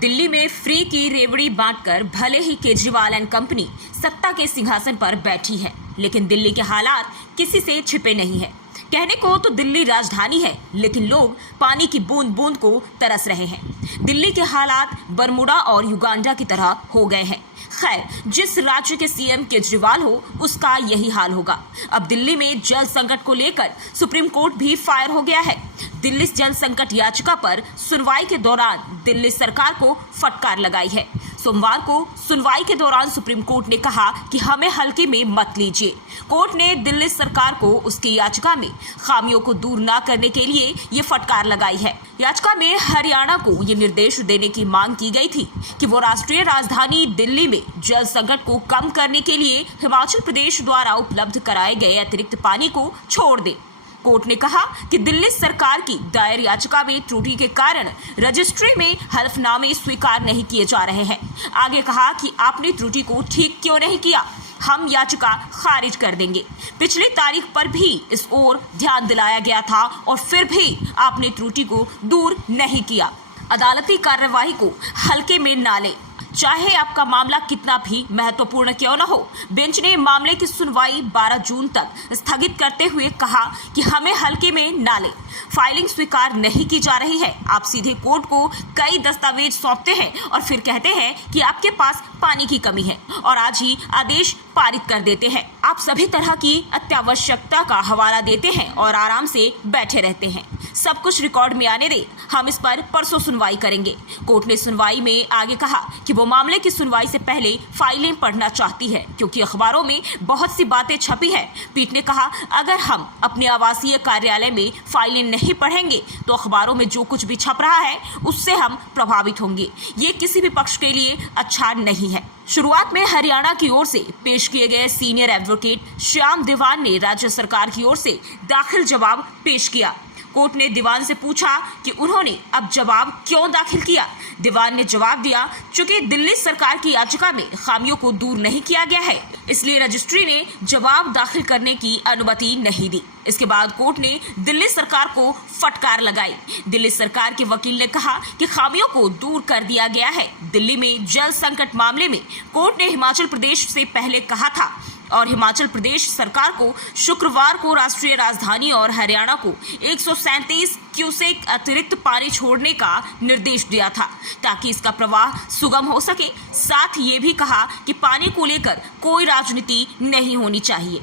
दिल्ली में फ्री की रेवड़ी बांटकर भले ही केजरीवाल एंड कंपनी सत्ता के सिंहासन पर बैठी है, लेकिन दिल्ली के हालात किसी से छिपे नहीं है। कहने को तो दिल्ली राजधानी है, लेकिन लोग पानी की बूंद बूंद को तरस रहे हैं। दिल्ली के हालात बरमुडा और युगांडा की तरह हो गए हैं। खैर, जिस राज्य के सीएम केजरीवाल हो उसका यही हाल होगा। अब दिल्ली में जल संकट को लेकर सुप्रीम कोर्ट भी फायर हो गया है। दिल्ली जल संकट याचिका पर सुनवाई के दौरान दिल्ली सरकार को फटकार लगाई है। सोमवार को सुनवाई के दौरान सुप्रीम कोर्ट ने कहा कि हमें हल्के में मत लीजिए। कोर्ट ने दिल्ली सरकार को उसकी याचिका में खामियों को दूर न करने के लिए ये फटकार लगाई है। याचिका में हरियाणा को ये निर्देश देने की मांग की गई थी कि वो राष्ट्रीय राजधानी दिल्ली में जल संकट को कम करने के लिए हिमाचल प्रदेश द्वारा उपलब्ध कराए गए अतिरिक्त पानी को छोड़ दे। कोर्ट ने कहा कि दिल्ली सरकार की दायर याचिका में त्रुटि के कारण रजिस्ट्री में हलफनामे स्वीकार नहीं किए जा रहे हैं। आगे कहा कि आपने त्रुटि को ठीक क्यों नहीं किया, हम याचिका खारिज कर देंगे। पिछली तारीख पर भी इस ओर ध्यान दिलाया गया था और फिर भी आपने त्रुटि को दूर नहीं किया। अदालती कार्यवाही को हल्के में ना लें, चाहे आपका मामला कितना भी महत्वपूर्ण क्यों न हो। बेंच ने मामले की सुनवाई 12 जून तक स्थगित करते हुए कहा कि हमें हल्के में ना लें। फाइलिंग स्वीकार नहीं की जा रही है। आप सीधे कोर्ट को कई दस्तावेज सौंपते हैं और फिर कहते हैं कि आपके पास पानी की कमी है और आज ही आदेश पारित कर देते हैं। आप सभी तरह की अत्यावश्यकता का हवाला देते हैं और आराम से बैठे रहते हैं। सब कुछ रिकॉर्ड में आने दे, हम इस पर परसों सुनवाई करेंगे। कोर्ट ने सुनवाई में आगे कहा कि वो मामले की सुनवाई से पहले फाइलें पढ़ना चाहती है, क्योंकि अखबारों में बहुत सी बातें छपी है। पीठ ने कहा, अगर हम अपने आवासीय कार्यालय में फाइलें नहीं पढ़ेंगे तो अखबारों में जो कुछ भी छप रहा है उससे हम प्रभावित होंगे। ये किसी भी पक्ष के लिए अच्छा नहीं है। शुरुआत में हरियाणा की ओर से पेश किए गए सीनियर एडवोकेट श्याम दीवान ने राज्य सरकार की ओर से दाखिल जवाब पेश किया। कोर्ट ने दीवान से पूछा कि उन्होंने अब जवाब क्यों दाखिल किया। दीवान ने जवाब दिया, चूंकि दिल्ली सरकार की याचिका में खामियों को दूर नहीं किया गया है, इसलिए रजिस्ट्री ने जवाब दाखिल करने की अनुमति नहीं दी। इसके बाद कोर्ट ने दिल्ली सरकार को फटकार लगाई। दिल्ली सरकार के वकील ने कहा कि खामियों को दूर कर दिया गया है। दिल्ली में जल संकट मामले में कोर्ट ने हिमाचल प्रदेश से पहले कहा था और हिमाचल प्रदेश सरकार को शुक्रवार को राष्ट्रीय राजधानी और हरियाणा को 137 क्यूसेक अतिरिक्त पानी छोड़ने का निर्देश दिया था ताकि इसका प्रवाह सुगम हो सके। साथ ये भी कहा कि पानी को लेकर कोई राजनीति नहीं होनी चाहिए।